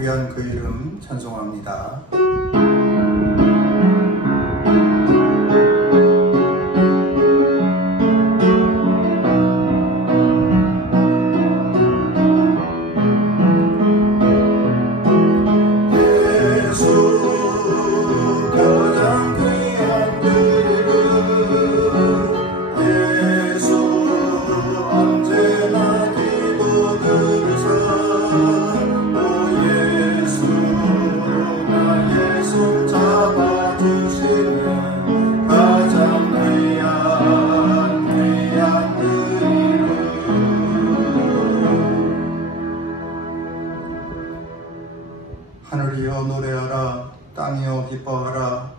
귀한 그 이름 찬송합니다. 하늘이여 노래하라. 땅이여 기뻐하라.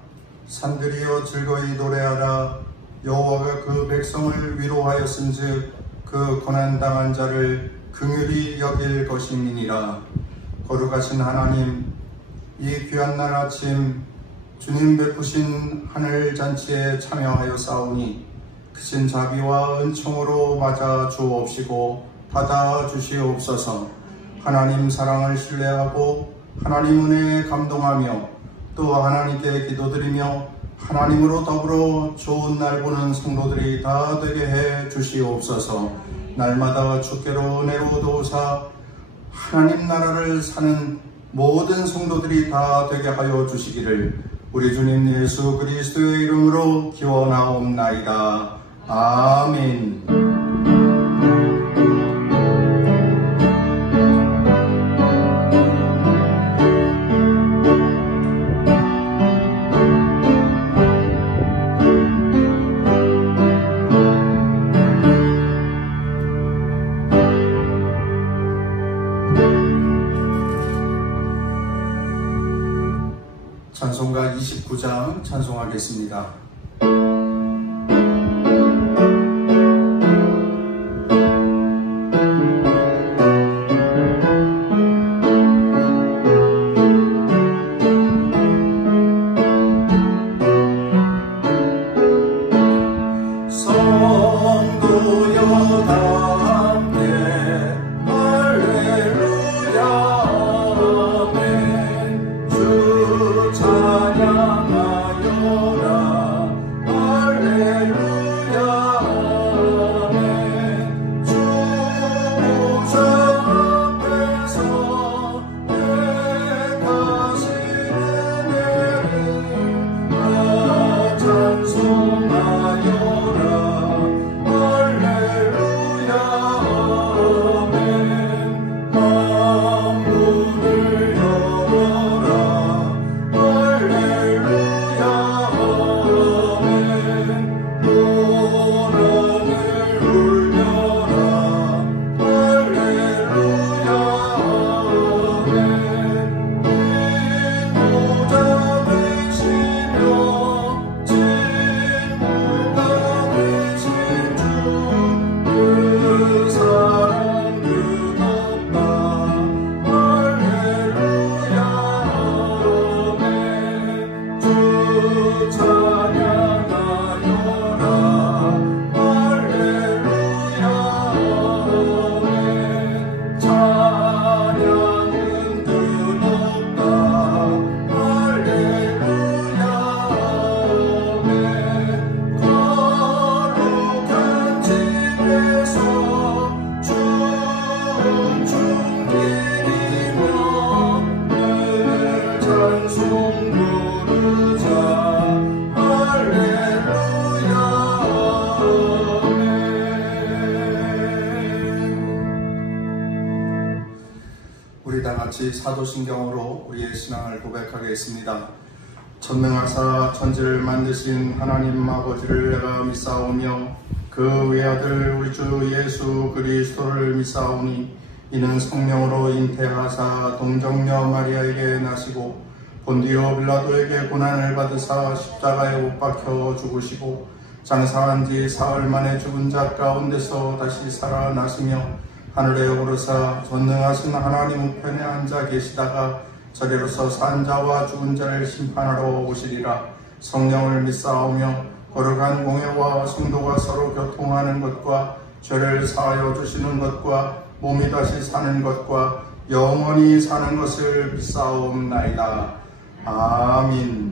산들이여 즐거이 노래하라. 여호와가 그 백성을 위로하였은즉 그 고난당한 자를 긍휼히 여길 것임이니라. 거룩하신 하나님, 이 귀한 날 아침 주님 베푸신 하늘잔치에 참여하여 싸우니 크신 자비와 은총으로 맞아 주옵시고 받아 주시옵소서. 하나님 사랑을 신뢰하고 하나님 은혜에 감동하며 또 하나님께 기도드리며 하나님으로 더불어 좋은 날 보는 성도들이 다 되게 해 주시옵소서. 날마다 주께로 은혜로 도우사 하나님 나라를 사는 모든 성도들이 다 되게 하여 주시기를 우리 주님 예수 그리스도의 이름으로 기원하옵나이다. 아멘. 찬송가 29장 찬송하겠습니다. 우리 다같이 사도신경으로 우리의 신앙을 고백하겠습니다. 전능하사 천지를 만드신 하나님 아버지를 내가 믿사오며 그 외아들 우리 주 예수 그리스도를 믿사오니 이는 성령으로 잉태하사 동정녀 마리아에게 나시고 본디오 빌라도에게 고난을 받으사 십자가에 못 박혀 죽으시고 장사한 지 사흘 만에 죽은 자 가운데서 다시 살아나시며 하늘에 오르사 전능하신 하나님 우편에 앉아 계시다가 저리로서 산 자와 죽은 자를 심판하러 오시리라. 성령을 믿사오며 거룩한 공회와 성도가 서로 교통하는 것과 죄를 사하여 주시는 것과 몸이 다시 사는 것과 영원히 사는 것을 믿사옵나이다. 아멘.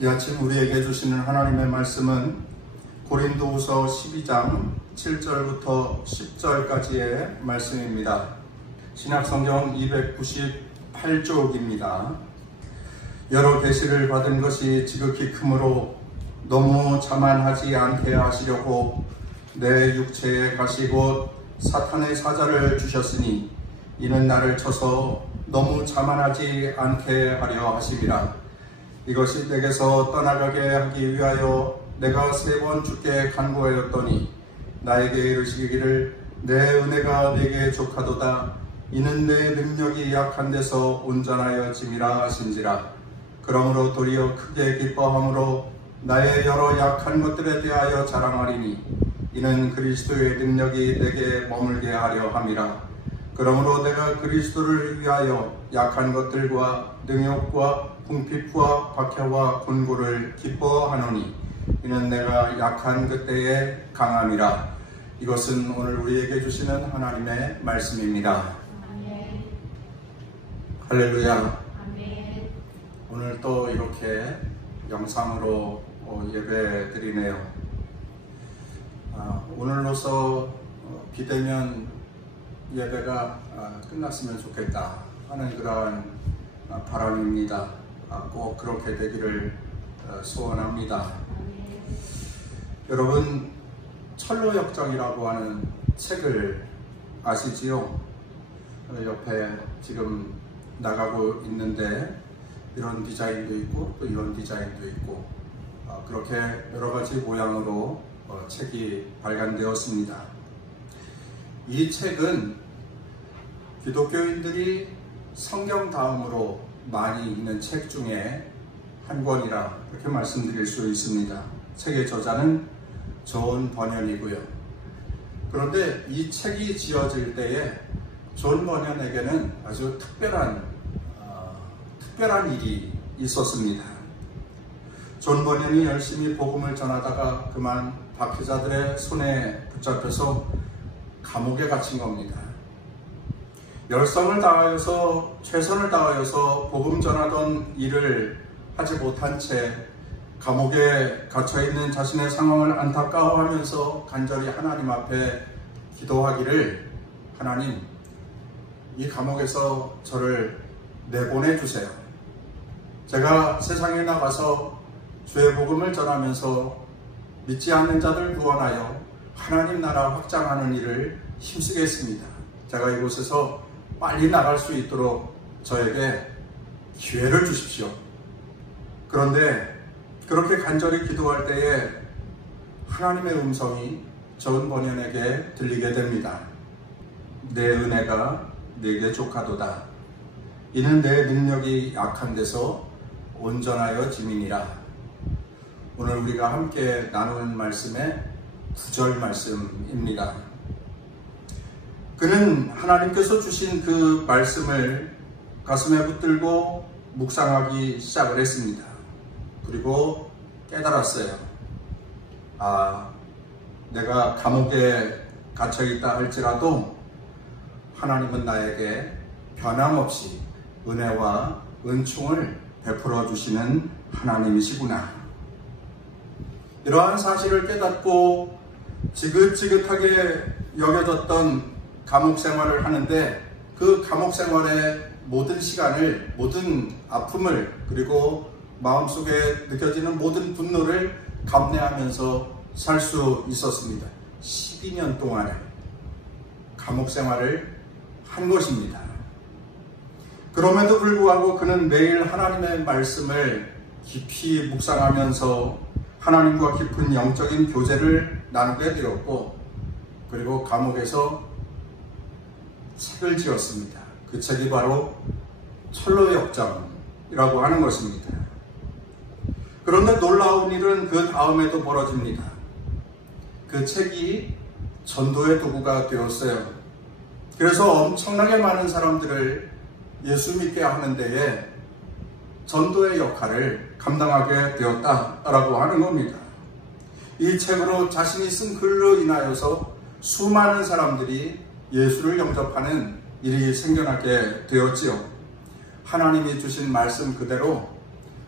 이 아침 우리에게 주시는 하나님의 말씀은 고린도후서 12장 7절부터 10절까지의 말씀입니다. 신약성경 298쪽입니다. 여러 계시를 받은 것이 지극히 크므로 너무 자만하지 않게 하시려고 내 육체에 가시 곧 사탄의 사자를 주셨으니 이는 나를 쳐서 너무 자만하지 않게 하려 하심이라. 이것이 내게서 떠나가게 하기 위하여 내가 3번 주께 간구하였더니 나에게 이르시기를 내 은혜가 내게 족하도다. 이는 내 능력이 약한 데서 온전하여 짐이라 하신지라. 그러므로 도리어 크게 기뻐함으로 나의 여러 약한 것들에 대하여 자랑하리니 이는 그리스도의 능력이 내게 머물게 하려 함이라. 그러므로 내가 그리스도를 위하여 약한 것들과 능욕과 궁핍과 박해와 곤고를 기뻐하노니 이는 내가 약한 그때에 강함이라. 이것은 오늘 우리에게 주시는 하나님의 말씀입니다. 아멘. 할렐루야. 아멘. 오늘 또 이렇게 영상으로 예배 드리네요. 오늘로서 비대면 예배가 끝났으면 좋겠다 하는 그러한 바람입니다. 꼭 그렇게 되기를 소원합니다. 여러분, 철로역정이라고 하는 책을 아시지요? 옆에 지금 나가고 있는데 이런 디자인도 있고 또 이런 디자인도 있고 그렇게 여러 가지 모양으로 책이 발간되었습니다. 이 책은 기독교인들이 성경 다음으로 많이 읽는 책 중에 한 권이라 그렇게 말씀드릴 수 있습니다. 책의 저자는 존 버년이고요. 그런데 이 책이 지어질 때에 존 버년에게는 아주 특별한 일이 있었습니다. 존 버년이 열심히 복음을 전하다가 그만 박해자들의 손에 붙잡혀서 감옥에 갇힌 겁니다. 열성을 다하여서 최선을 다하여서 복음 전하던 일을 하지 못한 채 감옥에 갇혀있는 자신의 상황을 안타까워하면서 간절히 하나님 앞에 기도하기를, 하나님, 이 감옥에서 저를 내보내 주세요. 제가 세상에 나가서 주의 복음을 전하면서 믿지 않는 자들 구원하여 하나님 나라 확장하는 일을 힘쓰겠습니다. 제가 이곳에서 빨리 나갈 수 있도록 저에게 기회를 주십시오. 그런데 그렇게 간절히 기도할 때에 하나님의 음성이 존 버년에게 들리게 됩니다. 내 은혜가 내게 족하도다. 이는 내 능력이 약한 데서 온전하여 짐이니라. 오늘 우리가 함께 나누는 말씀의 9절 말씀입니다. 그는 하나님께서 주신 그 말씀을 가슴에 붙들고 묵상하기 시작을 했습니다. 그리고 깨달았어요. 내가 감옥에 갇혀있다 할지라도 하나님은 나에게 변함없이 은혜와 은총을 베풀어 주시는 하나님이시구나. 이러한 사실을 깨닫고 지긋지긋하게 여겨졌던 감옥 생활을 하는데 그 감옥 생활의 모든 시간을, 모든 아픔을, 그리고 마음속에 느껴지는 모든 분노를 감내하면서 살 수 있었습니다. 12년 동안에. 감옥 생활을 한 것입니다. 그럼에도 불구하고 그는 매일 하나님의 말씀을 깊이 묵상하면서 하나님과 깊은 영적인 교제를 나누게 되었고, 그리고 감옥에서 책을 지었습니다. 그 책이 바로 철로역정이라고 하는 것입니다. 그런데 놀라운 일은 그 다음에도 벌어집니다. 그 책이 전도의 도구가 되었어요. 그래서 엄청나게 많은 사람들을 예수 믿게 하는 데에 전도의 역할을 감당하게 되었다라고 하는 겁니다. 이 책으로 자신이 쓴 글로 인하여서 수많은 사람들이 예수를 영접하는 일이 생겨나게 되었지요. 하나님이 주신 말씀 그대로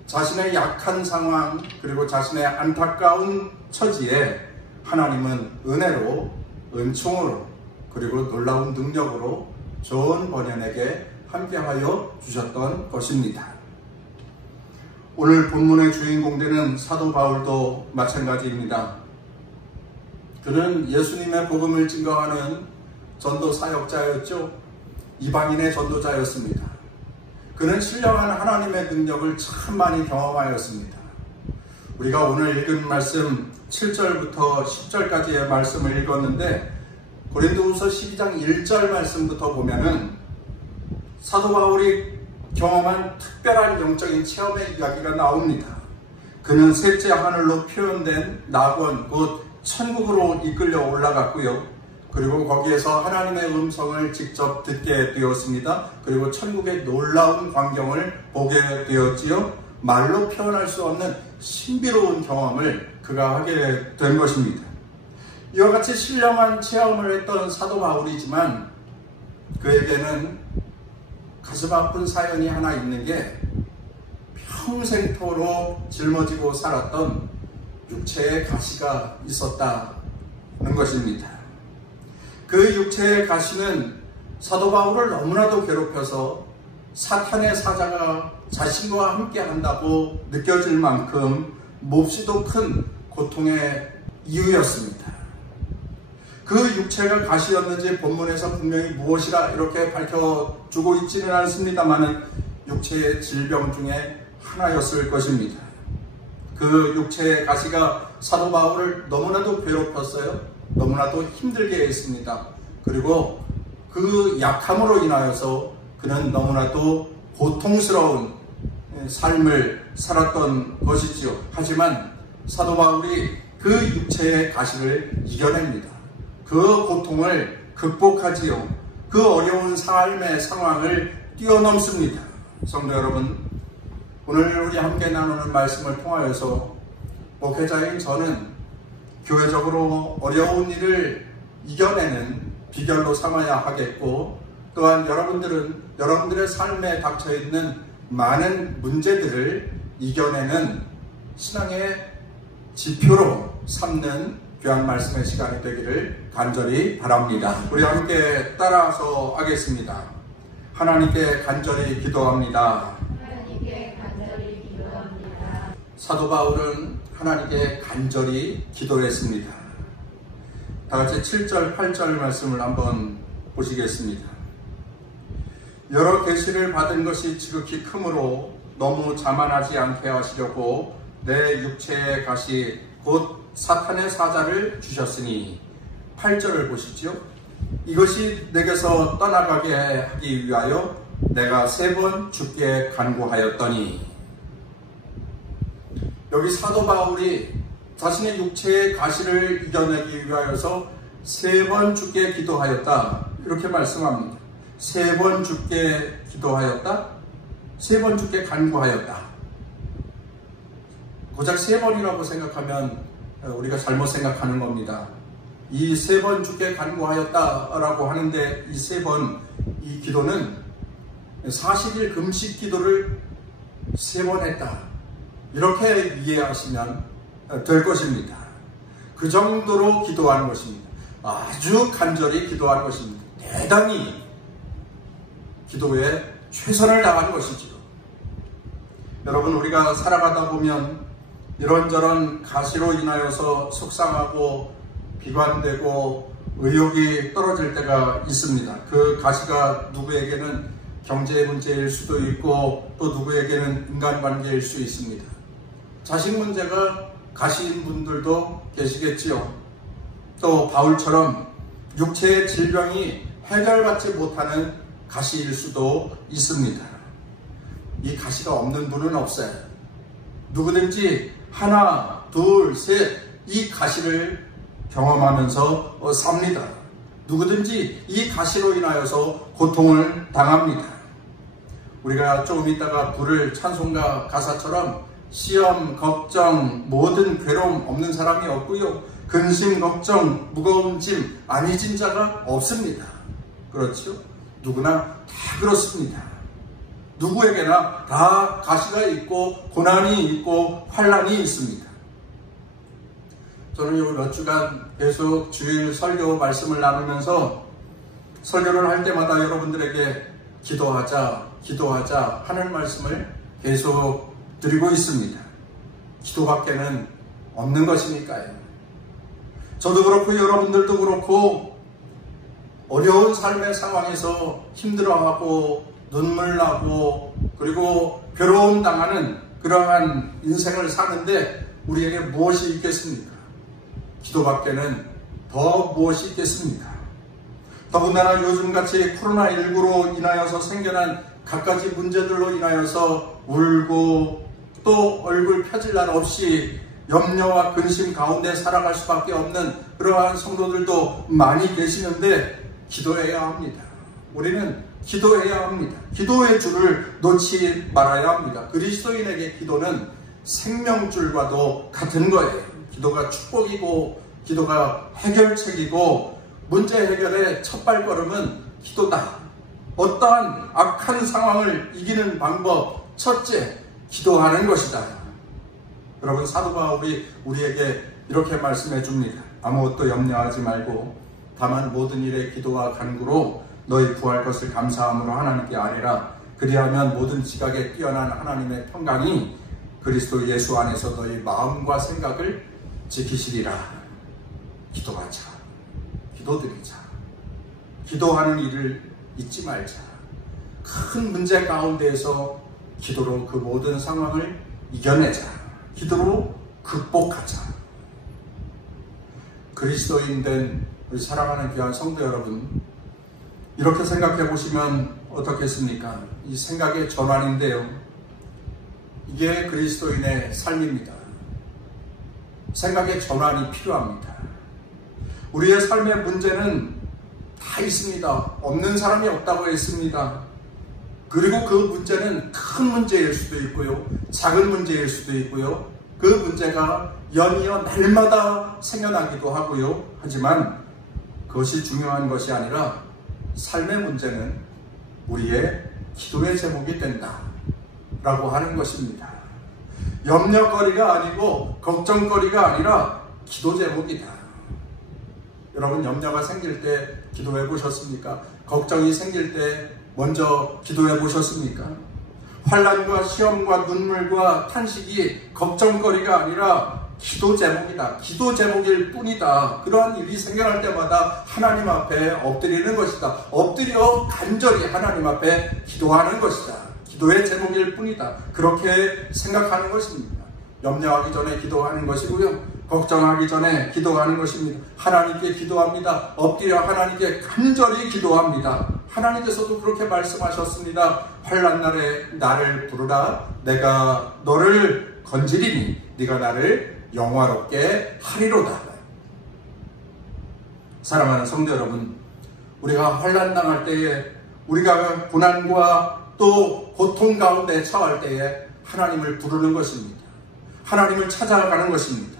자신의 약한 상황, 그리고 자신의 안타까운 처지에 하나님은 은혜로, 은총으로, 그리고 놀라운 능력으로 존 버년에게 함께하여 주셨던 것입니다. 오늘 본문의 주인공 되는 사도 바울도 마찬가지입니다. 그는 예수님의 복음을 증거하는 전도 사역자였죠. 이방인의 전도자였습니다. 그는 신령한 하나님의 능력을 참 많이 경험하였습니다. 우리가 오늘 읽은 말씀 7절부터 10절까지의 말씀을 읽었는데, 고린도후서 12장 1절 말씀부터 보면은 사도 바울이 경험한 특별한 영적인 체험의 이야기가 나옵니다. 그는 셋째 하늘로 표현된 낙원, 곧 천국으로 이끌려 올라갔고요. 그리고 거기에서 하나님의 음성을 직접 듣게 되었습니다. 그리고 천국의 놀라운 광경을 보게 되었지요. 말로 표현할 수 없는 신비로운 경험을 그가 하게 된 것입니다. 이와 같이 신령한 체험을 했던 사도 바울이지만 그에게는 가슴 아픈 사연이 하나 있는 게, 평생토록 짊어지고 살았던 육체의 가시가 있었다는 것입니다. 그 육체의 가시는 사도 바울을 너무나도 괴롭혀서 사탄의 사자가 자신과 함께 한다고 느껴질 만큼 몹시도 큰 고통의 이유였습니다. 그 육체가 가시였는지 본문에서 분명히 무엇이라 이렇게 밝혀주고 있지는 않습니다만 육체의 질병 중에 하나였을 것입니다. 그 육체의 가시가 사도 바울을 너무나도 괴롭혔어요. 너무나도 힘들게 했습니다. 그리고 그 약함으로 인하여서 그는 너무나도 고통스러운 삶을 살았던 것이지요. 하지만 사도 바울이 그 육체의 가시를 이겨냅니다. 그 고통을 극복하지요. 그 어려운 삶의 상황을 뛰어넘습니다. 성도 여러분, 오늘 우리 함께 나누는 말씀을 통하여서 목회자인 저는 교회적으로 어려운 일을 이겨내는 비결로 삼아야 하겠고, 또한 여러분들은 여러분들의 삶에 닥쳐있는 많은 문제들을 이겨내는 신앙의 지표로 삼는 귀한 말씀의 시간이 되기를 간절히 바랍니다. 우리 함께 따라서 하겠습니다. 하나님께 간절히 기도합니다. 하나님께 간절히 기도합니다. 사도 바울은 하나님께 간절히 기도했습니다. 다 같이 7절, 8절 말씀을 한번 보시겠습니다. 여러 계시를 받은 것이 지극히 크므로 너무 자만하지 않게 하시려고 내 육체의 가시 곧 사탄의 사자를 주셨으니, 8절을 보시죠. 이것이 내게서 떠나가게 하기 위하여 내가 3번 주께 간구하였더니. 여기 사도 바울이 자신의 육체의 가시를 이겨내기 위하여서 3번 주께 기도하였다, 이렇게 말씀합니다. 3번 주께 기도하였다, 3번 주께 간구하였다. 고작 3번이라고 생각하면 우리가 잘못 생각하는 겁니다. 이 3번 주께 간구하였다라고 하는데, 이 3번, 이 기도는 40일 금식 기도를 3번 했다, 이렇게 이해하시면 될 것입니다. 그 정도로 기도하는 것입니다. 아주 간절히 기도하는 것입니다. 대단히 기도에 최선을 다하는 것이지요. 여러분, 우리가 살아가다 보면 이런저런 가시로 인하여서 속상하고 비관되고 의욕이 떨어질 때가 있습니다. 그 가시가 누구에게는 경제 문제일 수도 있고 또 누구에게는 인간관계일 수 있습니다. 자식 문제가 가시인 분들도 계시겠지요. 또 바울처럼 육체의 질병이 해결받지 못하는 가시일 수도 있습니다. 이 가시가 없는 분은 없어요. 누구든지 하나, 둘, 셋 이 가시를 경험하면서 삽니다. 누구든지 이 가시로 인하여서 고통을 당합니다. 우리가 조금 있다가 부를 찬송가 가사처럼 시험, 걱정, 모든 괴로움 없는 사람이 없고요. 근심, 걱정, 무거운 짐 아니 진 자가 없습니다. 그렇죠? 누구나 다 그렇습니다. 누구에게나 다 가시가 있고 고난이 있고 환난이 있습니다. 저는 요 몇 주간 계속 주일 설교 말씀을 나누면서 설교를 할 때마다 여러분들에게 기도하자 하는 말씀을 계속 드리고 있습니다. 기도밖에는 없는 것이니까요. 저도 그렇고 여러분들도 그렇고 어려운 삶의 상황에서 힘들어하고 눈물 나고 그리고 괴로움 당하는 그러한 인생을 사는데 우리에게 무엇이 있겠습니까? 기도밖에는 더 무엇이 있겠습니까? 더군다나 요즘같이 코로나19로 인하여서 생겨난 갖가지 문제들로 인하여서 울고 또 얼굴 펴질 날 없이 염려와 근심 가운데 살아갈 수밖에 없는 그러한 성도들도 많이 계시는데 기도해야 합니다. 우리는 기도해야 합니다. 기도의 줄을 놓지 말아야 합니다. 그리스도인에게 기도는 생명줄과도 같은 거예요. 기도가 축복이고 기도가 해결책이고 문제 해결의 첫 발걸음은 기도다. 어떠한 악한 상황을 이기는 방법 첫째, 기도하는 것이다. 여러분 사도 바울이 우리에게 이렇게 말씀해 줍니다. 아무것도 염려하지 말고 다만 모든 일에 기도와 간구로 너희 구할 것을 감사함으로 하나님께 아뢰라. 그리하면 모든 지각에 뛰어난 하나님의 평강이 그리스도 예수 안에서 너희 마음과 생각을 지키시리라. 기도하자. 기도드리자. 기도하는 일을 잊지 말자. 큰 문제 가운데에서 기도로 그 모든 상황을 이겨내자. 기도로 극복하자. 그리스도인 된 우리 사랑하는 귀한 성도 여러분, 이렇게 생각해 보시면 어떻겠습니까? 이 생각의 전환인데요. 이게 그리스도인의 삶입니다. 생각의 전환이 필요합니다. 우리의 삶의 문제는 다 있습니다. 없는 사람이 없다고 했습니다. 그리고 그 문제는 큰 문제일 수도 있고요. 작은 문제일 수도 있고요. 그 문제가 연이어 날마다 생겨나기도 하고요. 하지만 그것이 중요한 것이 아니라 삶의 문제는 우리의 기도의 제목이 된다 라고 하는 것입니다. 염려거리가 아니고 걱정거리가 아니라 기도 제목이다. 여러분 염려가 생길 때 기도해 보셨습니까? 걱정이 생길 때 먼저 기도해 보셨습니까? 환난과 시험과 눈물과 탄식이 걱정거리가 아니라 기도 제목이다. 기도 제목일 뿐이다. 그러한 일이 생겨날 때마다 하나님 앞에 엎드리는 것이다. 엎드려 간절히 하나님 앞에 기도하는 것이다. 기도의 제목일 뿐이다. 그렇게 생각하는 것입니다. 염려하기 전에 기도하는 것이고요. 걱정하기 전에 기도하는 것입니다. 하나님께 기도합니다. 엎드려 하나님께 간절히 기도합니다. 하나님께서도 그렇게 말씀하셨습니다. 환난 날에 나를 부르라. 내가 너를 건지리니 네가 나를 영화롭게 하리로다. 사랑하는 성도 여러분, 우리가 환난 당할 때에, 우리가 고난과 또 고통 가운데 처할 때에 하나님을 부르는 것입니다. 하나님을 찾아가는 것입니다.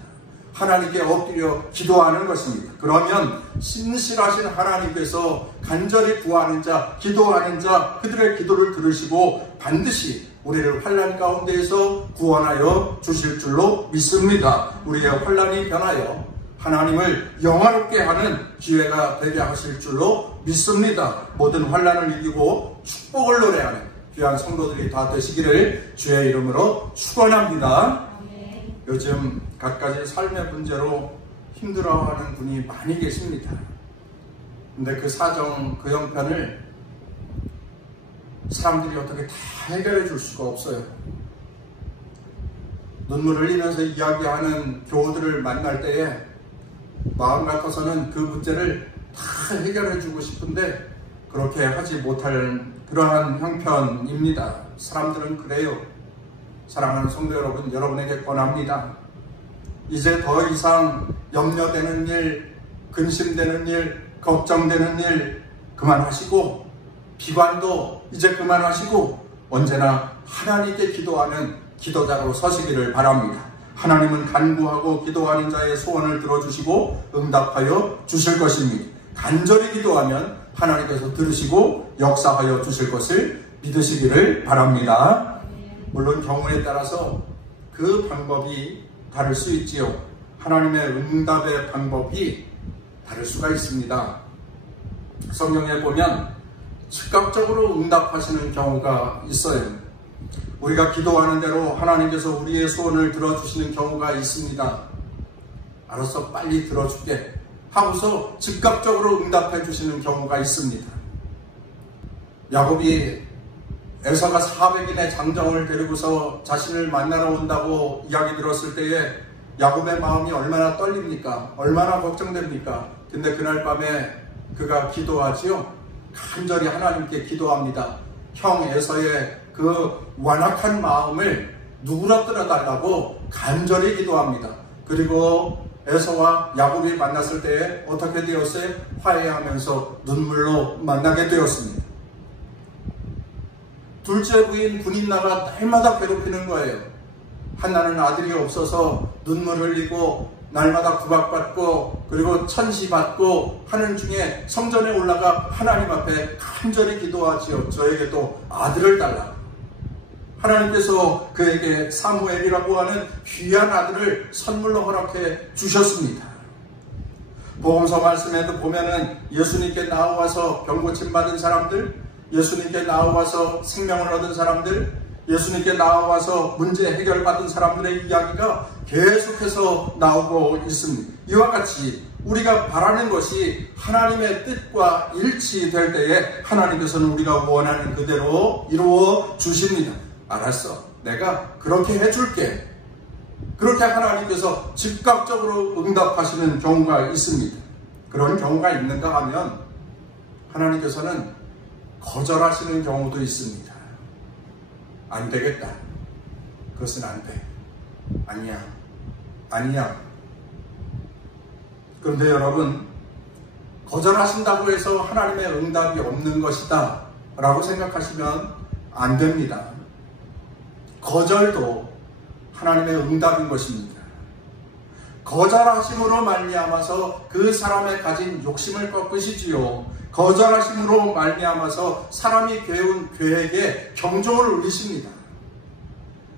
하나님께 엎드려 기도하는 것입니다. 그러면 신실하신 하나님께서 간절히 구하는 자, 기도하는 자, 그들의 기도를 들으시고 반드시 우리를 환난 가운데에서 구원하여 주실 줄로 믿습니다. 우리의 환난이 변하여 하나님을 영화롭게 하는 기회가 되게 하실 줄로 믿습니다. 모든 환난을 이기고 축복을 노래하는 귀한 성도들이 다 되시기를 주의 이름으로 축원합니다. 요즘 갖가지 삶의 문제로 힘들어하는 분이 많이 계십니다. 근데 그 사정, 그 형편을 사람들이 어떻게 다 해결해 줄 수가 없어요. 눈물 흘리면서 이야기하는 교우들을 만날 때에 마음 같아서는 그 문제를 다 해결해 주고 싶은데 그렇게 하지 못할 그러한 형편입니다. 사람들은 그래요. 사랑하는 성도 여러분, 여러분에게 권합니다. 이제 더 이상 염려되는 일, 근심되는 일, 걱정되는 일 그만하시고 비관도 이제 그만하시고 언제나 하나님께 기도하는 기도자로 서시기를 바랍니다. 하나님은 간구하고 기도하는 자의 소원을 들어주시고 응답하여 주실 것입니다. 간절히 기도하면 하나님께서 들으시고 역사하여 주실 것을 믿으시기를 바랍니다. 물론 경우에 따라서 그 방법이 다를 수 있지요. 하나님의 응답의 방법이 다를 수가 있습니다. 성경에 보면 즉각적으로 응답하시는 경우가 있어요. 우리가 기도하는 대로 하나님께서 우리의 소원을 들어주시는 경우가 있습니다. 알았어, 빨리 들어줄게 하고서 즉각적으로 응답해 주시는 경우가 있습니다. 야곱이 에서가 400인의 장정을 데리고서 자신을 만나러 온다고 이야기 들었을 때에 야곱의 마음이 얼마나 떨립니까? 얼마나 걱정됩니까? 근데 그날 밤에 그가 기도하지요. 간절히 하나님께 기도합니다. 형 에서의 그 완악한 마음을 누그러뜨려 달라고 간절히 기도합니다. 그리고 에서와 야곱이 만났을 때에 어떻게 되었어요? 화해하면서 눈물로 만나게 되었습니다. 둘째 부인 분인나가 날마다 괴롭히는 거예요. 한나는 아들이 없어서 눈물 흘리고 날마다 구박받고 그리고 천시받고 하는 중에 성전에 올라가 하나님 앞에 간절히 기도하지요. 저에게도 아들을 달라. 하나님께서 그에게 사무엘이라고 하는 귀한 아들을 선물로 허락해 주셨습니다. 복음서 말씀에도 보면은 예수님께 나와서 병고침 받은 사람들, 예수님께 나와서 생명을 얻은 사람들, 예수님께 나와서 문제 해결받은 사람들의 이야기가 계속해서 나오고 있습니다. 이와 같이 우리가 바라는 것이 하나님의 뜻과 일치될 때에 하나님께서는 우리가 원하는 그대로 이루어 주십니다. 알았어, 내가 그렇게 해줄게. 그렇게 하나님께서 즉각적으로 응답하시는 경우가 있습니다. 그런 경우가 있는가 하면 하나님께서는 거절하시는 경우도 있습니다. 안 되겠다. 그것은 안 돼. 아니야. 그런데 여러분, 거절하신다고 해서 하나님의 응답이 없는 것이다 라고 생각하시면 안 됩니다. 거절도 하나님의 응답인 것입니다. 거절하심으로 말미암아서 그 사람의 가진 욕심을 꺾으시지요. 거절하심으로 말미암아서 사람이 괴운 계획에 경종을 울리십니다.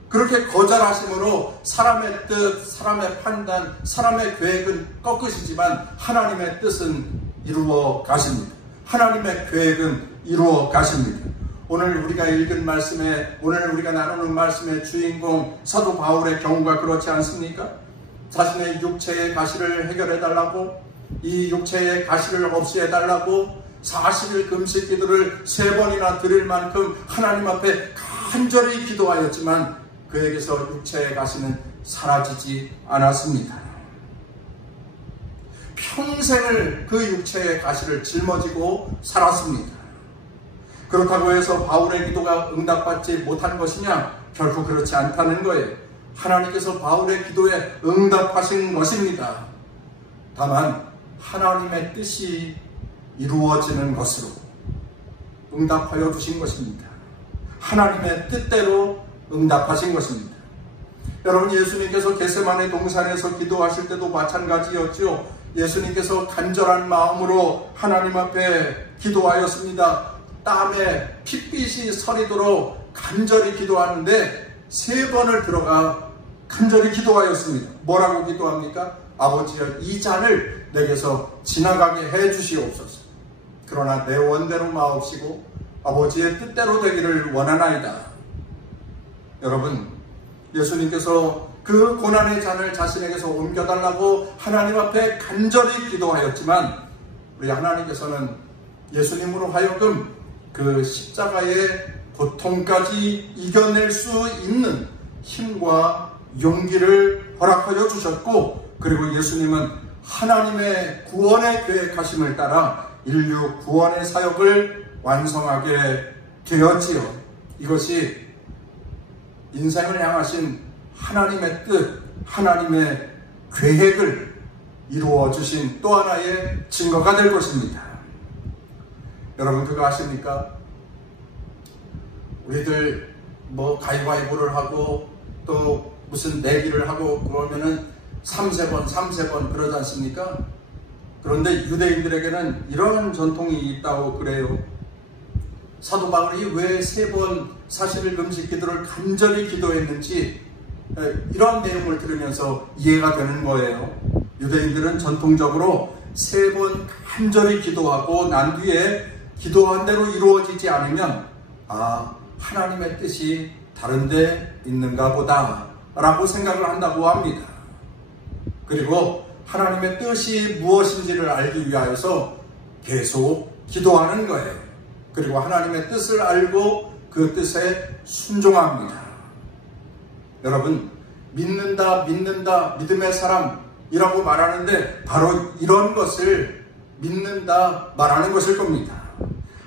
그렇게 거절하심으로 사람의 뜻, 사람의 판단, 사람의 계획은 꺾으시지만 하나님의 뜻은 이루어 가십니다. 하나님의 계획은 이루어 가십니다. 오늘 우리가 읽은 말씀에, 오늘 우리가 나누는 말씀의 주인공 사도 바울의 경우가 그렇지 않습니까? 자신의 육체의 가시를 해결해달라고, 이 육체의 가시를 없애달라고 40일 금식 기도를 3번이나 드릴 만큼 하나님 앞에 간절히 기도하였지만 그에게서 육체의 가시는 사라지지 않았습니다. 평생을 그 육체의 가시를 짊어지고 살았습니다. 그렇다고 해서 바울의 기도가 응답받지 못한 것이냐? 결코 그렇지 않다는 거예요. 하나님께서 바울의 기도에 응답하신 것입니다. 다만 하나님의 뜻이 이루어지는 것으로 응답하여 주신 것입니다. 하나님의 뜻대로 응답하신 것입니다. 여러분, 예수님께서 겟세마네 동산에서 기도하실 때도 마찬가지였죠. 예수님께서 간절한 마음으로 하나님 앞에 기도하였습니다. 땀에 핏빛이 서리도록 간절히 기도하는데 3번을 들어가 간절히 기도하였습니다. 뭐라고 기도합니까? 아버지여, 이 잔을 내게서 지나가게 해 주시옵소서. 그러나 내 원대로 마옵시고 아버지의 뜻대로 되기를 원하나이다. 여러분, 예수님께서 그 고난의 잔을 자신에게서 옮겨달라고 하나님 앞에 간절히 기도하였지만 우리 하나님께서는 예수님으로 하여금 그 십자가의 고통까지 이겨낼 수 있는 힘과 용기를 허락하여 주셨고, 그리고 예수님은 하나님의 구원의 계획하심을 따라 인류 구원의 사역을 완성하게 되었지요. 이것이 인생을 향하신 하나님의 뜻, 하나님의 계획을 이루어 주신 또 하나의 증거가 될 것입니다. 여러분, 그거 아십니까? 우리들 가위바위보를 하고 또 무슨 내기를 하고 그러면은 3세번 그러지 않습니까? 그런데 유대인들에게는 이런 전통이 있다고 그래요. 사도 바울이 왜 3번 40일 금식 기도를 간절히 기도했는지 이런 내용을 들으면서 이해가 되는 거예요. 유대인들은 전통적으로 3번 간절히 기도하고 난 뒤에 기도한 대로 이루어지지 않으면 하나님의 뜻이 다른 데 있는가 보다 라고 생각을 한다고 합니다. 그리고 하나님의 뜻이 무엇인지를 알기 위하여서 계속 기도하는 거예요. 그리고 하나님의 뜻을 알고 그 뜻에 순종합니다. 여러분, 믿는다, 믿음의 사람이라고 말하는데 바로 이런 것을 믿는다 말하는 것일 겁니다.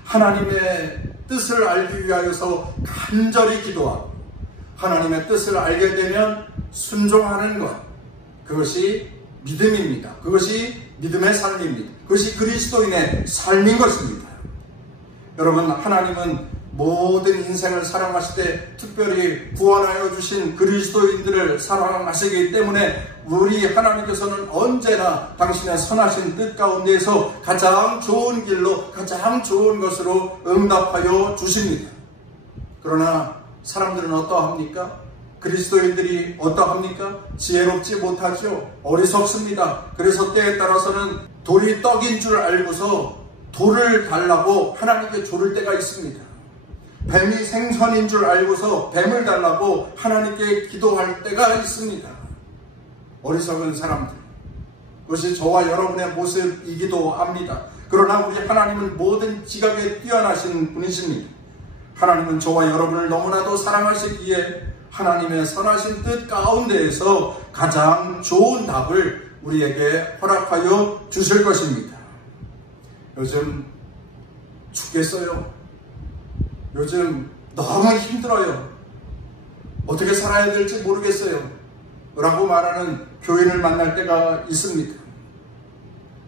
하나님의 뜻을 알기 위하여서 간절히 기도하고 하나님의 뜻을 알게 되면 순종하는 것, 그것이 믿음입니다. 그것이 믿음의 삶입니다. 그것이 그리스도인의 삶인 것입니다. 여러분, 하나님은 모든 인생을 사랑하실 때 특별히 구원하여 주신 그리스도인들을 사랑하시기 때문에 우리 하나님께서는 언제나 당신의 선하신 뜻 가운데에서 가장 좋은 길로 가장 좋은 것으로 응답하여 주십니다. 그러나 사람들은 어떠합니까? 그리스도인들이 어떠합니까? 지혜롭지 못하죠. 어리석습니다. 그래서 때에 따라서는 돌이 떡인 줄 알고서 돌을 달라고 하나님께 조를 때가 있습니다. 뱀이 생선인 줄 알고서 뱀을 달라고 하나님께 기도할 때가 있습니다. 어리석은 사람들, 그것이 저와 여러분의 모습이기도 합니다. 그러나 우리 하나님은 모든 지각에 뛰어나신 분이십니다. 하나님은 저와 여러분을 너무나도 사랑하시기에 하나님의 선하신 뜻 가운데에서 가장 좋은 답을 우리에게 허락하여 주실 것입니다. 요즘 죽겠어요. 요즘 너무 힘들어요. 어떻게 살아야 될지 모르겠어요. 라고 말하는 교인을 만날 때가 있습니다.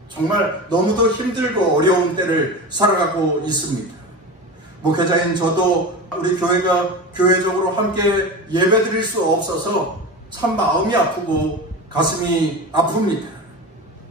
정말 너무도 힘들고 어려운 때를 살아가고 있습니다. 목회자인 저도 우리 교회가 교회적으로 함께 예배드릴 수 없어서 참 마음이 아프고 가슴이 아픕니다.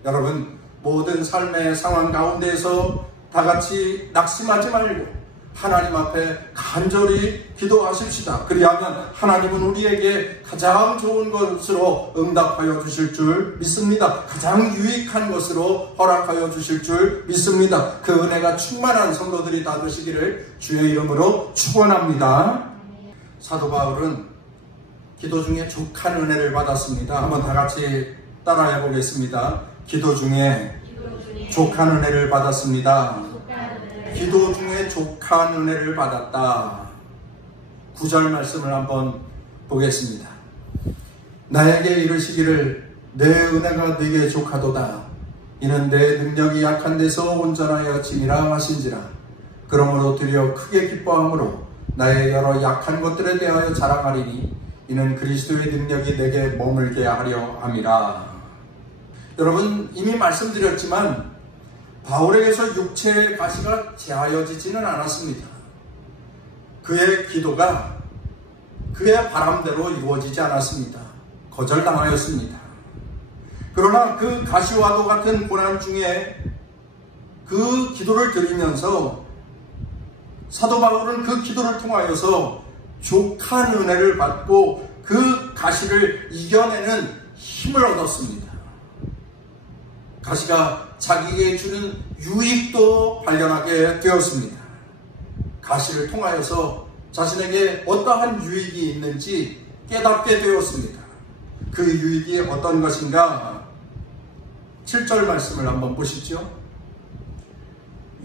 여러분, 모든 삶의 상황 가운데에서 다 같이 낙심하지 말고 하나님 앞에 간절히 기도하십시다. 그리하면 하나님은 우리에게 가장 좋은 것으로 응답하여 주실 줄 믿습니다. 가장 유익한 것으로 허락하여 주실 줄 믿습니다. 그 은혜가 충만한 성도들이 다 되시기를 주의 이름으로 축원합니다. 사도 바울은 기도 중에 족한 은혜를 받았습니다. 한번 다 같이 따라해 보겠습니다. 기도 중에 족한 은혜를 받았습니다. 기도 중에 족한 은혜를 받았다. 9절 말씀을 한번 보겠습니다. 나에게 이르시기를 내 은혜가 네게 족하도다. 이는 내 능력이 약한 데서 온전하여 짐이라 하신지라. 그러므로 드려 크게 기뻐함으로 나의 여러 약한 것들에 대하여 자랑하리니 이는 그리스도의 능력이 내게 머물게 하려 함이라. 여러분, 이미 말씀드렸지만 바울에게서 육체의 가시가 제하여지지는 않았습니다. 그의 기도가 그의 바람대로 이루어지지 않았습니다. 거절당하였습니다. 그러나 그 가시와도 같은 고난 중에 그 기도를 드리면서 사도 바울은 그 기도를 통하여서 족한 은혜를 받고 그 가시를 이겨내는 힘을 얻었습니다. 가시가 자기에게 주는 유익도 발견하게 되었습니다. 가시를 통하여서 자신에게 어떠한 유익이 있는지 깨닫게 되었습니다. 그 유익이 어떤 것인가? 7절 말씀을 한번 보시죠.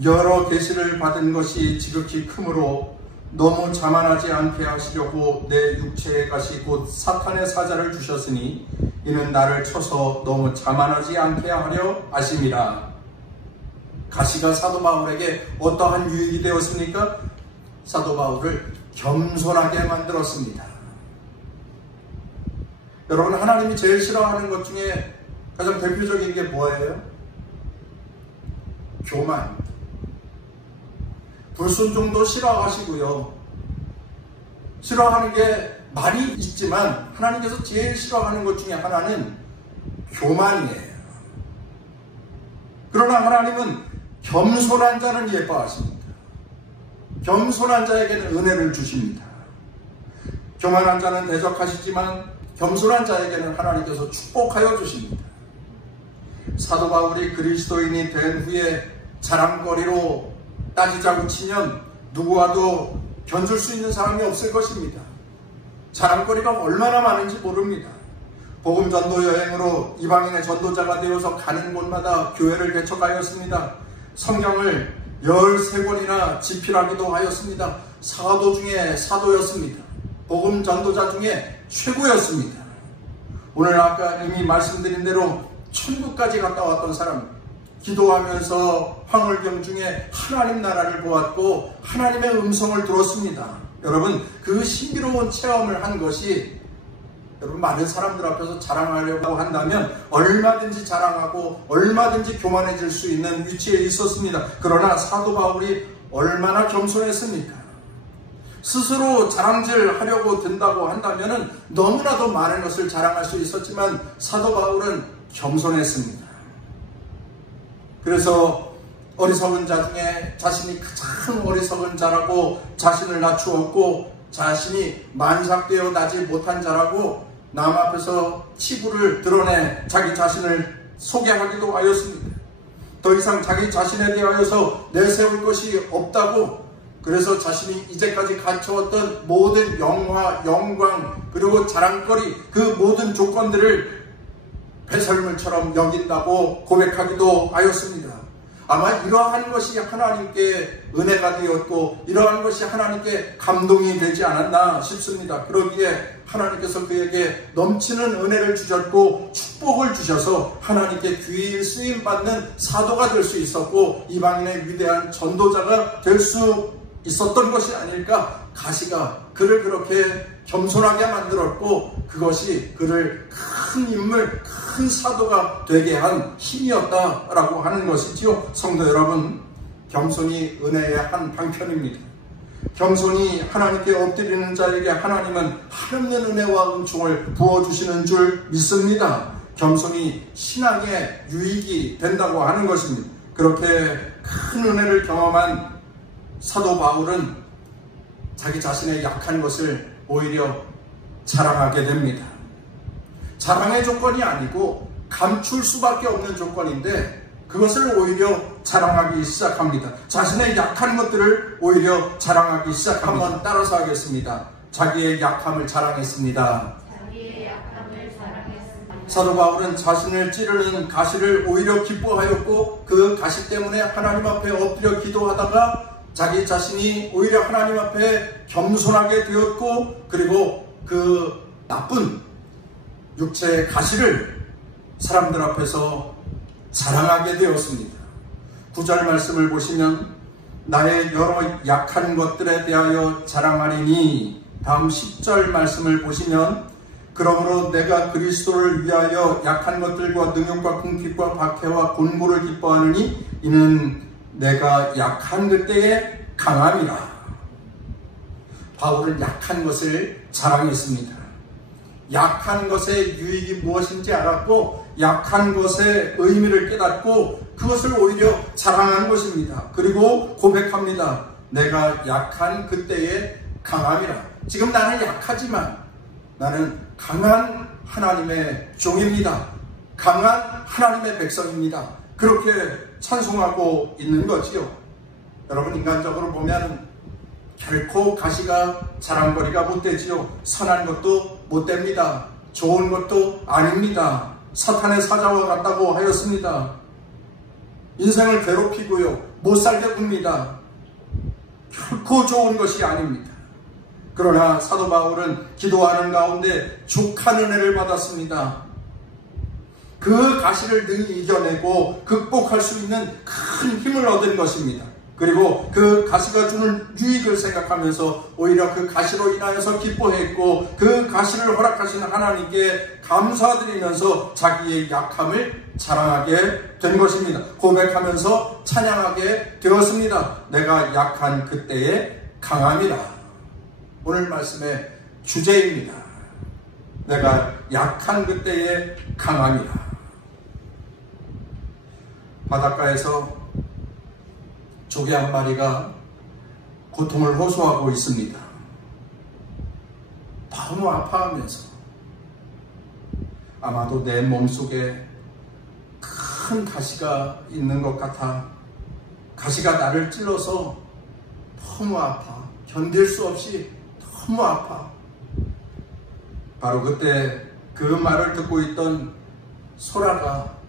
여러 계시를 받은 것이 지극히 크므로 너무 자만하지 않게 하시려고 내 육체의 가시 곧 사탄의 사자를 주셨으니 이는 나를 쳐서 너무 자만하지 않게 하려 하심이라. 가시가 사도 바울에게 어떠한 유익이 되었습니까? 사도 바울을 겸손하게 만들었습니다. 여러분, 하나님이 제일 싫어하는 것 중에 가장 대표적인 게 뭐예요? 교만. 불순종도 싫어하시고요. 싫어하는 게 많이 있지만 하나님께서 제일 싫어하는 것 중에 하나는 교만이에요. 그러나 하나님은 겸손한 자는 예뻐하십니다. 겸손한 자에게는 은혜를 주십니다. 교만한 자는 대적하시지만 겸손한 자에게는 하나님께서 축복하여 주십니다. 사도 바울이 그리스도인이 된 후에 자랑거리로 따지자고 치면 누구와도 견줄 수 있는 사람이 없을 것입니다. 자랑거리가 얼마나 많은지 모릅니다. 복음 전도 여행으로 이방인의 전도자가 되어서 가는 곳마다 교회를 개척하였습니다. 성경을 13권이나 집필하기도 하였습니다. 사도 중에 사도였습니다. 복음 전도자 중에 최고였습니다. 오늘 아까 이미 말씀드린 대로 천국까지 갔다 왔던 사람, 기도하면서 황홀경 중에 하나님 나라를 보았고 하나님의 음성을 들었습니다. 여러분, 그 신비로운 체험을 한 것이 여러분 많은 사람들 앞에서 자랑하려고 한다면 얼마든지 자랑하고 얼마든지 교만해질 수 있는 위치에 있었습니다. 그러나 사도 바울이 얼마나 겸손했습니까? 스스로 자랑질하려고 든다고 한다면 너무나도 많은 것을 자랑할 수 있었지만 사도 바울은 겸손했습니다. 그래서 어리석은 자 중에 자신이 가장 어리석은 자라고 자신을 낮추었고 자신이 만삭되어 나지 못한 자라고 남 앞에서 치부를 드러내 자기 자신을 소개하기도 하였습니다. 더 이상 자기 자신에 대하여서 내세울 것이 없다고, 그래서 자신이 이제까지 갖춰왔던 모든 영화, 영광, 그리고 자랑거리, 그 모든 조건들을 배설물처럼 여긴다고 고백하기도 하였습니다. 아마 이러한 것이 하나님께 은혜가 되었고 이러한 것이 하나님께 감동이 되지 않았나 싶습니다. 그러기에 하나님께서 그에게 넘치는 은혜를 주셨고 축복을 주셔서 하나님께 귀히 쓰임받는 사도가 될 수 있었고 이방인의 위대한 전도자가 될 수 있었던 것이 아닐까. 가시가 그를 그렇게 겸손하게 만들었고 그것이 그를 큰 인물, 큰 사도가 되게 한 힘이었다라고 하는 것이지요. 성도 여러분, 겸손이 은혜의 한 방편입니다. 겸손히 하나님께 엎드리는 자에게 하나님은 한없는 은혜와 은총을 부어주시는 줄 믿습니다. 겸손이 신앙의 유익이 된다고 하는 것입니다. 그렇게 큰 은혜를 경험한 사도 바울은 자기 자신의 약한 것을 오히려 자랑하게 됩니다. 자랑의 조건이 아니고 감출 수밖에 없는 조건인데 그것을 오히려 자랑하기 시작합니다. 자신의 약한 것들을 오히려 자랑하기 시작합니다. 한번 따라서 하겠습니다. 자기의 약함을 자랑했습니다. 사도 바울은 자신을 찌르는 가시를 오히려 기뻐하였고 그 가시 때문에 하나님 앞에 엎드려 기도하다가 자기 자신이 오히려 하나님 앞에 겸손하게 되었고 그리고 그 나쁜 육체의 가시를 사람들 앞에서 자랑하게 되었습니다. 9절 말씀을 보시면 나의 여러 약한 것들에 대하여 자랑하리니, 다음 10절 말씀을 보시면 그러므로 내가 그리스도를 위하여 약한 것들과 능욕과 궁핍과 박해와 곤고를 기뻐하느니 이는 내가 약한 그때에 강함이라. 바울은 약한 것을 자랑했습니다. 약한 것의 유익이 무엇인지 알았고 약한 것의 의미를 깨닫고 그것을 오히려 자랑하는 것입니다. 그리고 고백합니다. 내가 약한 그때에 강함이라. 지금 나는 약하지만 나는 강한 하나님의 종입니다. 강한 하나님의 백성입니다. 그렇게 찬송하고 있는 거지요. 여러분, 인간적으로 보면 결코 가시가 자랑거리가 못 되지요. 선한 것도 못 됩니다. 좋은 것도 아닙니다. 사탄의 사자와 같다고 하였습니다. 인생을 괴롭히고요. 못 살게 굽니다. 결코 좋은 것이 아닙니다. 그러나 사도 바울은 기도하는 가운데 족한 은혜를 받았습니다. 그 가시를 능히 이겨내고 극복할 수 있는 큰 힘을 얻은 것입니다. 그리고 그 가시가 주는 유익을 생각하면서 오히려 그 가시로 인하여서 기뻐했고, 그 가시를 허락하신 하나님께 감사드리면서 자기의 약함을 자랑하게 된 것입니다. 고백하면서 찬양하게 되었습니다. 내가 약한 그때에 강함이라. 오늘 말씀의 주제입니다. 내가 약한 그때에 강함이라. 바닷가에서 조개 한 마리가 고통을 호소하고 있습니다. 너무 아파하면서 아마도 내 몸속에 큰 가시가 있는 것 같아. 가시가 나를 찔러서 너무 아파. 견딜 수 없이 너무 아파. 바로 그때 그 말을 듣고 있던 소라가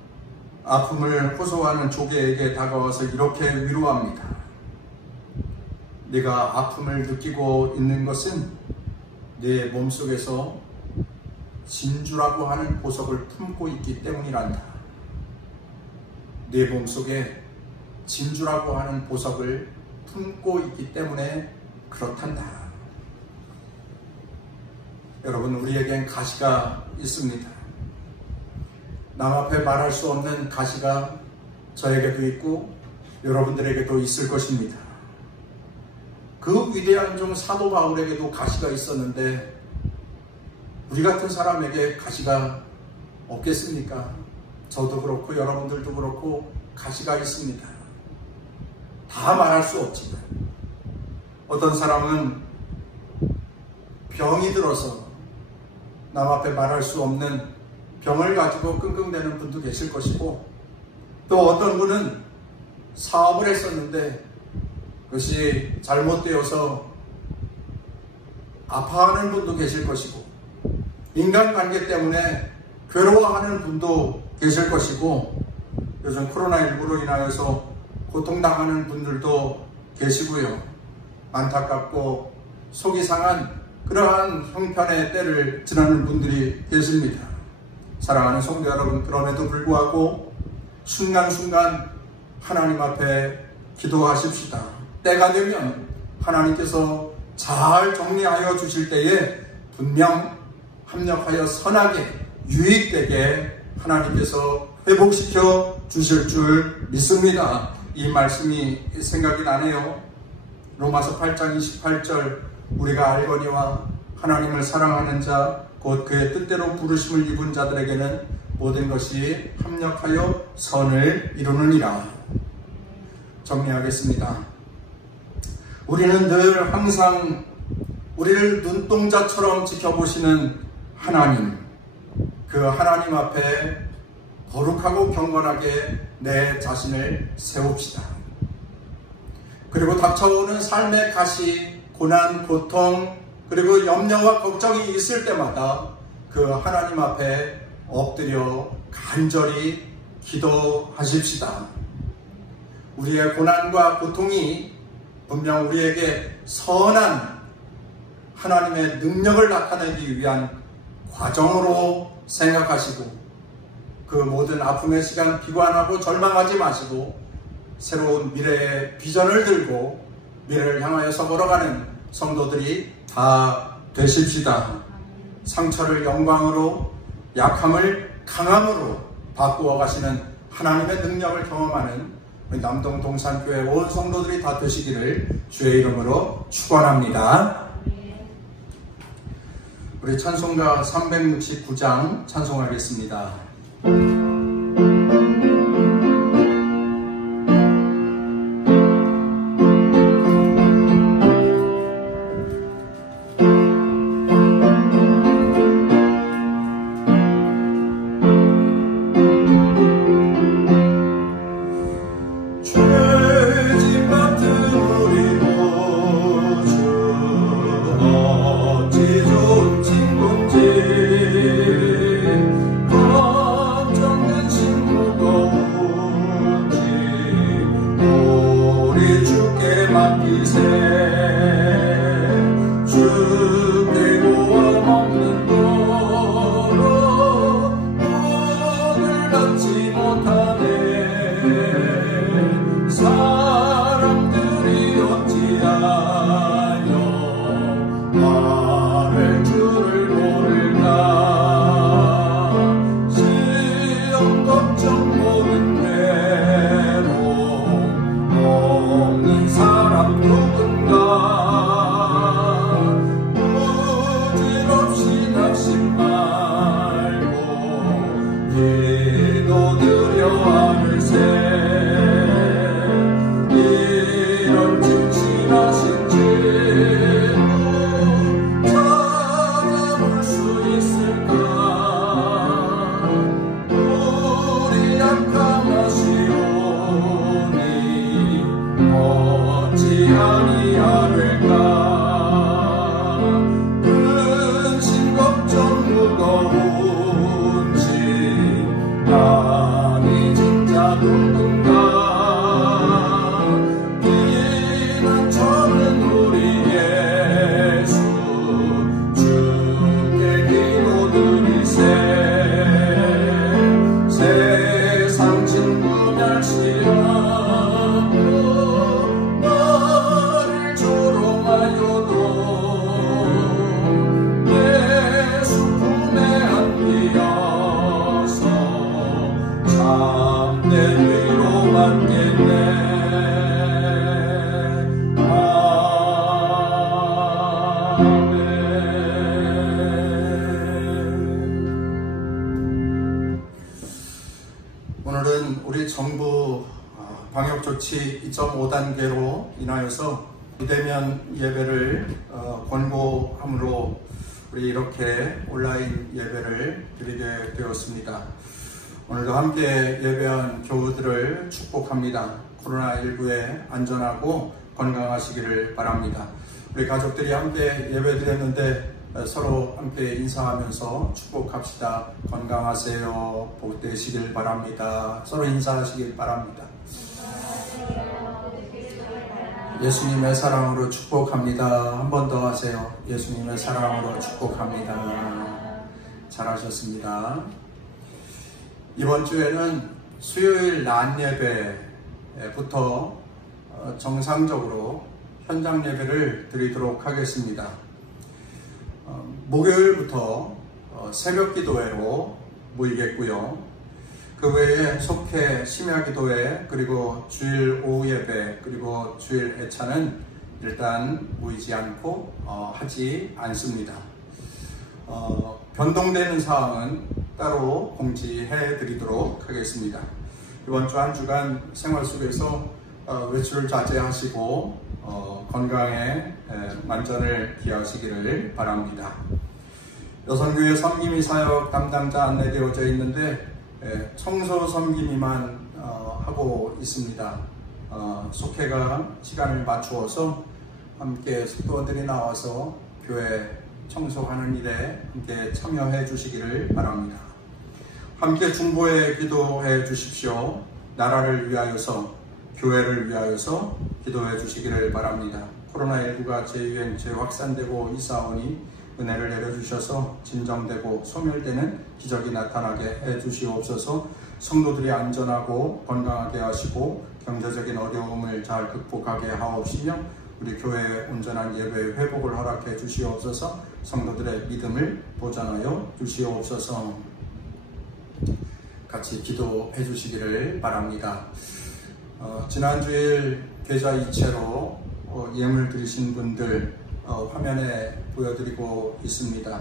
아픔을 호소하는 조개에게 다가와서 이렇게 위로합니다. 네가 아픔을 느끼고 있는 것은 네 몸속에서 진주라고 하는 보석을 품고 있기 때문이란다. 네 몸속에 진주라고 하는 보석을 품고 있기 때문에 그렇단다. 여러분, 우리에겐 가시가 있습니다. 남 앞에 말할 수 없는 가시가 저에게도 있고 여러분들에게도 있을 것입니다. 그 위대한 종 사도 바울에게도 가시가 있었는데 우리 같은 사람에게 가시가 없겠습니까? 저도 그렇고 여러분들도 그렇고 가시가 있습니다. 다 말할 수 없지만 어떤 사람은 병이 들어서 남 앞에 말할 수 없는 병을 가지고 끙끙대는 분도 계실 것이고, 또 어떤 분은 사업을 했었는데 그것이 잘못되어서 아파하는 분도 계실 것이고, 인간관계 때문에 괴로워하는 분도 계실 것이고, 요즘 코로나19로 인하여서 고통당하는 분들도 계시고요. 안타깝고 속이 상한 그러한 형편의 때를 지나는 분들이 계십니다. 사랑하는 성도 여러분, 그럼에도 불구하고 순간순간 하나님 앞에 기도하십시다. 때가 되면 하나님께서 잘 정리하여 주실 때에 분명 합력하여 선하게 유익되게 하나님께서 회복시켜 주실 줄 믿습니다. 이 말씀이 생각이 나네요. 로마서 8장 28절, 우리가 알거니와 하나님을 사랑하는 자 곧 그의 뜻대로 부르심을 입은 자들에게는 모든 것이 합력하여 선을 이루느니라. 정리하겠습니다. 우리는 늘 항상 우리를 눈동자처럼 지켜보시는 하나님, 그 하나님 앞에 거룩하고 경건하게 내 자신을 세웁시다. 그리고 닥쳐오는 삶의 가시, 고난, 고통, 그리고 염려와 걱정이 있을 때마다 그 하나님 앞에 엎드려 간절히 기도하십시다. 우리의 고난과 고통이 분명 우리에게 선한 하나님의 능력을 나타내기 위한 과정으로 생각하시고, 그 모든 아픔의 시간 비관하고 절망하지 마시고 새로운 미래의 비전을 들고 미래를 향하여서 걸어가는 성도들이 다 되십시다. 상처를 영광으로, 약함을 강함으로 바꾸어 가시는 하나님의 능력을 경험하는 남동 동산교회 온 성도들이 다 되시기를 주의 이름으로 축원합니다. 우리 찬송가 369장 찬송하겠습니다. 어찌 좋은 친구인지 걱정 정부 방역조치 2.5단계로 인하여서 비대면 예배를 권고함으로 우리 이렇게 온라인 예배를 드리게 되었습니다. 오늘도 함께 예배한 교우들을 축복합니다. 코로나19에 안전하고 건강하시기를 바랍니다. 우리 가족들이 함께 예배드렸는데 서로 함께 인사하면서 축복합시다. 건강하세요. 복되시길 바랍니다. 서로 인사하시길 바랍니다. 예수님의 사랑으로 축복합니다. 한 번 더 하세요. 예수님의 사랑으로 축복합니다. 잘하셨습니다. 이번 주에는 수요일 낮 예배부터 정상적으로 현장 예배를 드리도록 하겠습니다. 목요일부터 새벽 기도회로 모이겠고요. 그 외에 속회 심야 기도회 그리고 주일 오후 예배 그리고 주일 애차는 일단 모이지 않고 하지 않습니다. 변동되는 사항은 따로 공지해 드리도록 하겠습니다. 이번 주 한 주간 생활 속에서 외출을 자제하시고 건강에 만전을 기하시기를 바랍니다. 여성교회 섬김이 사역 담당자 안내되어져 있는데 청소 섬김이만 하고 있습니다. 속회가 시간을 맞추어서 함께 숙도원들이 나와서 교회 청소하는 일에 함께 참여해 주시기를 바랍니다. 함께 중보에 기도해 주십시오. 나라를 위하여서 교회를 위하여서 기도해 주시기를 바랍니다. 코로나19가 재유행, 재확산되고 있사오니 은혜를 내려주셔서 진정되고 소멸되는 기적이 나타나게 해주시옵소서. 성도들이 안전하고 건강하게 하시고 경제적인 어려움을 잘 극복하게 하옵시며 우리 교회의 온전한 예배의 회복을 허락해 주시옵소서. 성도들의 믿음을 보장하여 주시옵소서. 같이 기도해 주시기를 바랍니다. 지난주일 계좌 이체로 예물 드리신 분들 화면에 보여드리고 있습니다.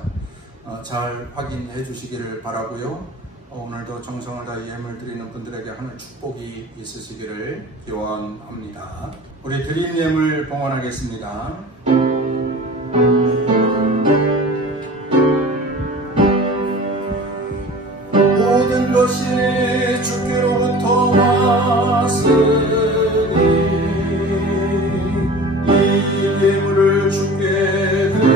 잘 확인해 주시기를 바라고요. 오늘도 정성을 다해 예물 드리는 분들에게 하늘 축복이 있으시기를 기원합니다. 우리 드린 예물 봉헌하겠습니다. 모든 것이 주께로부터 왔으니 이 예물을 주께 드리나이다.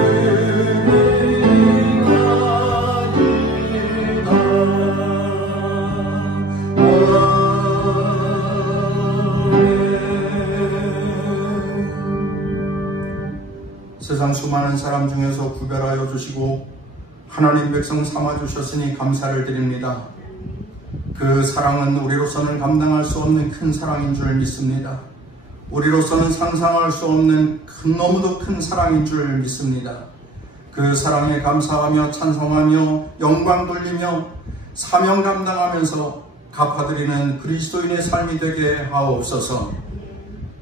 세상 수많은 사람 중에서 구별하여 주시고 하나님 백성 삼아주셨으니 감사를 드립니다. 그 사랑은 우리로서는 감당할 수 없는 큰 사랑인 줄 믿습니다. 우리로서는 상상할 수 없는 너무도 큰 사랑인 줄 믿습니다. 그 사랑에 감사하며 찬송하며 영광 돌리며 사명 감당하면서 갚아드리는 그리스도인의 삶이 되게 하옵소서.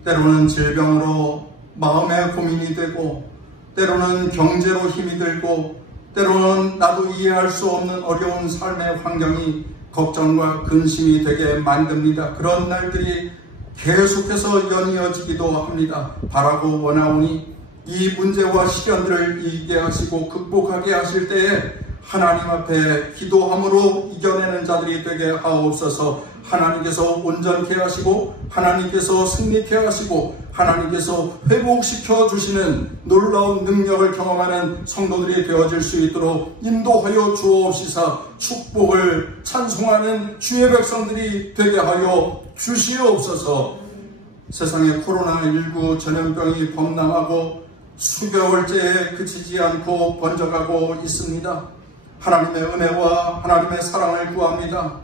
때로는 질병으로 마음의 고민이 되고 때로는 경제로 힘이 들고 때로는 나도 이해할 수 없는 어려운 삶의 환경이 걱정과 근심이 되게 만듭니다. 그런 날들이 계속해서 연이어지기도 합니다. 바라고 원하오니 이 문제와 시련들을 이기게 하시고 극복하게 하실 때에 하나님 앞에 기도함으로 이겨내는 자들이 되게 하옵소서. 하나님께서 온전케 하시고 하나님께서 승리케 하시고 하나님께서 회복시켜 주시는 놀라운 능력을 경험하는 성도들이 되어질 수 있도록 인도하여 주옵시사. 축복을 찬송하는 주의 백성들이 되게 하여 주시옵소서. 세상에 코로나19 전염병이 범람하고 수개월째에 그치지 않고 번져가고 있습니다. 하나님의 은혜와 하나님의 사랑을 구합니다.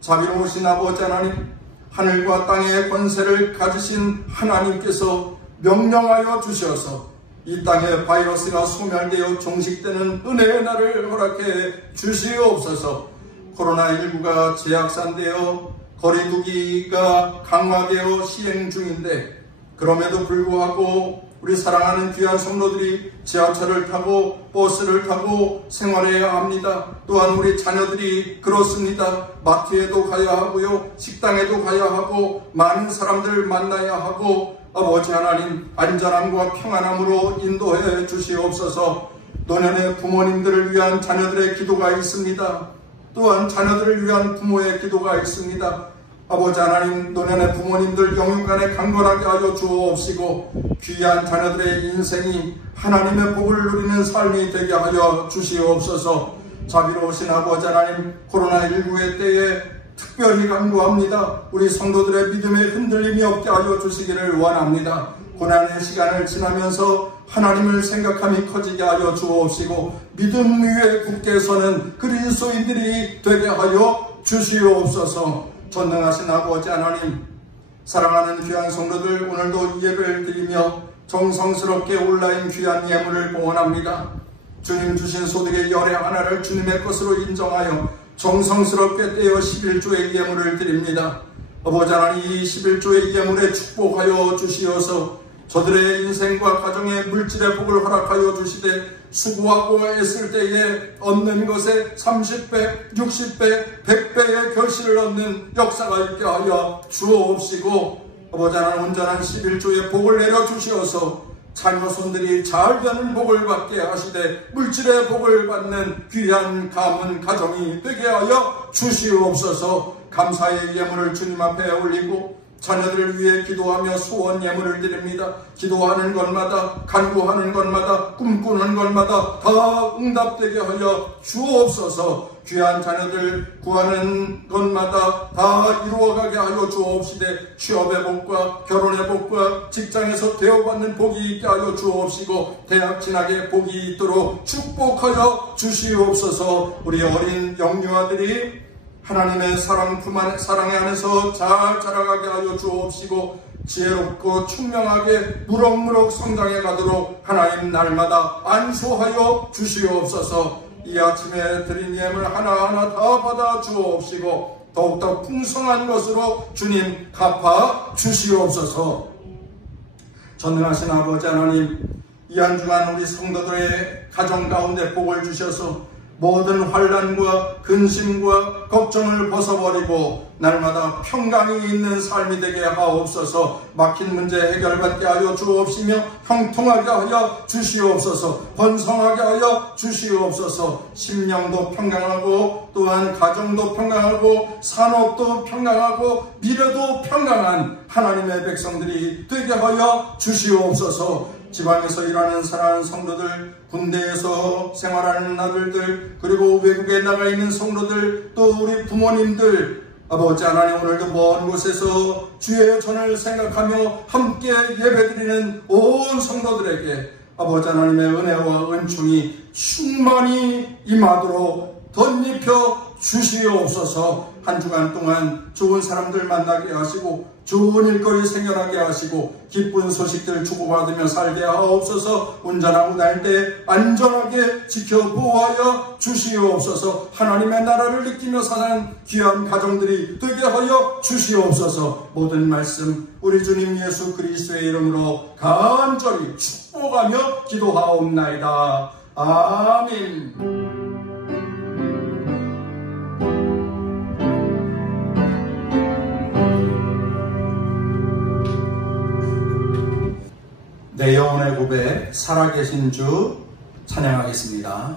자비로우신 아버지 하나님, 하늘과 땅의 권세를 가지신 하나님께서 명령하여 주셔서 이 땅에 바이러스가 소멸되어 종식되는 은혜의 날을 허락해 주시옵소서. 코로나19가 재확산되어 거리두기가 강화되어 시행 중인데 그럼에도 불구하고 우리 사랑하는 귀한 성도들이 지하철을 타고 버스를 타고 생활해야 합니다. 또한 우리 자녀들이 그렇습니다. 마트에도 가야 하고요, 식당에도 가야 하고, 많은 사람들 만나야 하고, 아버지 하나님 안전함과 평안함으로 인도해 주시옵소서. 노년의 부모님들을 위한 자녀들의 기도가 있습니다. 또한 자녀들을 위한 부모의 기도가 있습니다. 아버지 하나님, 노년의 부모님들 영육간에 강건하게 하여 주옵시고, 귀한 자녀들의 인생이 하나님의 복을 누리는 삶이 되게 하여 주시옵소서. 자비로우신 아버지 하나님, 코로나19의 때에 특별히 간구합니다. 우리 성도들의 믿음에 흔들림이 없게 하여 주시기를 원합니다. 고난의 시간을 지나면서 하나님을 생각함이 커지게 하여 주옵시고, 믿음 위에 굳게 서는 그리스도인들이 되게 하여 주시옵소서. 전능하신 아버지 하나님, 사랑하는 귀한 성도들, 오늘도 예배를 드리며 정성스럽게 온라인 귀한 예물을 봉헌합니다. 주님 주신 소득의 열의 하나를 주님의 것으로 인정하여 정성스럽게 떼어 11조의 예물을 드립니다. 아버지 하나님, 이 11조의 예물에 축복하여 주시어서 저들의 인생과 가정의 물질의 복을 허락하여 주시되, 수고하고 애쓸 때에 얻는 것에 30배, 60배, 100배의 결실을 얻는 역사가 있게 하여 주옵시고, 아버지 하나님, 온전한 11조의 복을 내려 주시어서 자녀 손들이 잘 되는 복을 받게 하시되 물질의 복을 받는 귀한 가문 가정이 되게 하여 주시옵소서. 감사의 예물을 주님 앞에 올리고 자녀들을 위해 기도하며 소원 예물을 드립니다. 기도하는 것마다, 간구하는 것마다, 꿈꾸는 것마다 다 응답되게 하여 주옵소서. 귀한 자녀들 구하는 것마다 다 이루어가게 하여 주옵시되, 취업의 복과 결혼의 복과 직장에서 대우받는 복이 있게 하여 주옵시고, 대학 진학의 복이 있도록 축복하여 주시옵소서. 우리 어린 영유아들이 하나님의 사랑의 안에서 잘 자라가게 하여 주옵시고, 지혜롭고 총명하게 무럭무럭 성장해 가도록 하나님 날마다 안수하여 주시옵소서. 이 아침에 드린 예물 하나하나 다 받아 주옵시고, 더욱더 풍성한 것으로 주님 갚아 주시옵소서. 전능하신 아버지 하나님, 이 한 주간 우리 성도들의 가정 가운데 복을 주셔서 모든 환난과 근심과 걱정을 벗어버리고 날마다 평강이 있는 삶이 되게 하옵소서. 막힌 문제 해결받게 하여 주옵시며 형통하게 하여 주시옵소서. 번성하게 하여 주시옵소서. 심령도 평강하고 또한 가정도 평강하고 산업도 평강하고 미래도 평강한 하나님의 백성들이 되게 하여 주시옵소서. 지방에서 일하는 사랑하는 성도들, 군대에서 생활하는 아들들, 그리고 외국에 나가 있는 성도들, 또 우리 부모님들, 아버지 하나님, 오늘도 먼 곳에서 주의 전을 생각하며 함께 예배드리는 온 성도들에게 아버지 하나님의 은혜와 은총이 충만히 임하도록 덧입혀 주시옵소서. 한 주간 동안 좋은 사람들 만나게 하시고 좋은 일거리 생겨나게 하시고 기쁜 소식들 주고받으며 살게 하옵소서. 운전하고 다닐 때 안전하게 지켜보호하여 주시옵소서. 하나님의 나라를 느끼며 사는 귀한 가정들이 되게 하여 주시옵소서. 모든 말씀 우리 주님 예수 그리스도의 이름으로 간절히 축복하며 기도하옵나이다. 아멘. 내 영혼의 고백, 살아계신 주 찬양하겠습니다.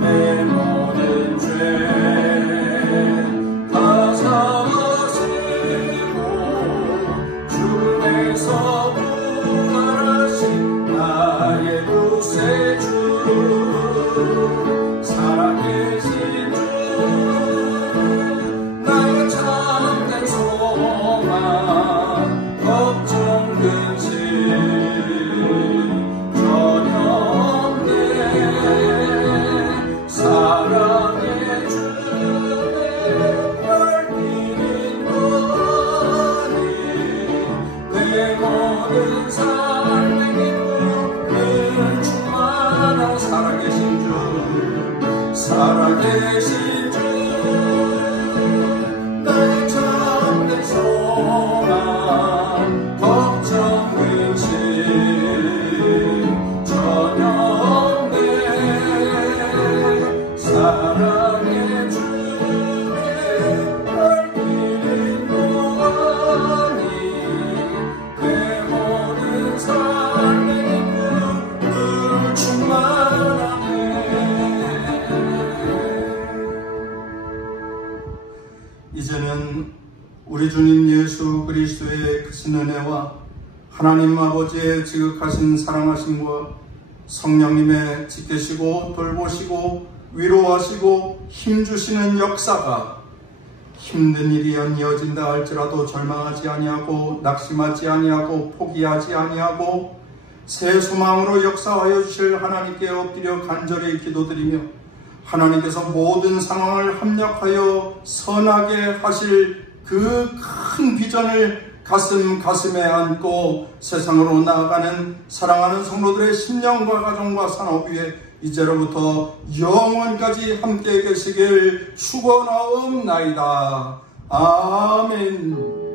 내 살아계신 주 나의 참된 소망 걱정 근심 전혀 없네 사랑의 주께 갈 길은 무언이 그 모든 설레는 늘 충만하네. 이제는 우리 주님 예수 그리스도의 크신 은혜와 하나님 아버지의 지극하신 사랑하심과 성령님의 지키시고 돌보시고 위로하시고 힘주시는 역사가 힘든 일이 연이어진다 할지라도 절망하지 아니하고 낙심하지 아니하고 포기하지 아니하고 새 소망으로 역사하여 주실 하나님께 엎드려 간절히 기도드리며 하나님께서 모든 상황을 합력하여 선하게 하실 그 큰 비전을 가슴에 안고 세상으로 나아가는 사랑하는 성도들의 신령과 가정과 산업 위에 이제로부터 영원까지 함께 계시길 축원하옵나이다. 아멘.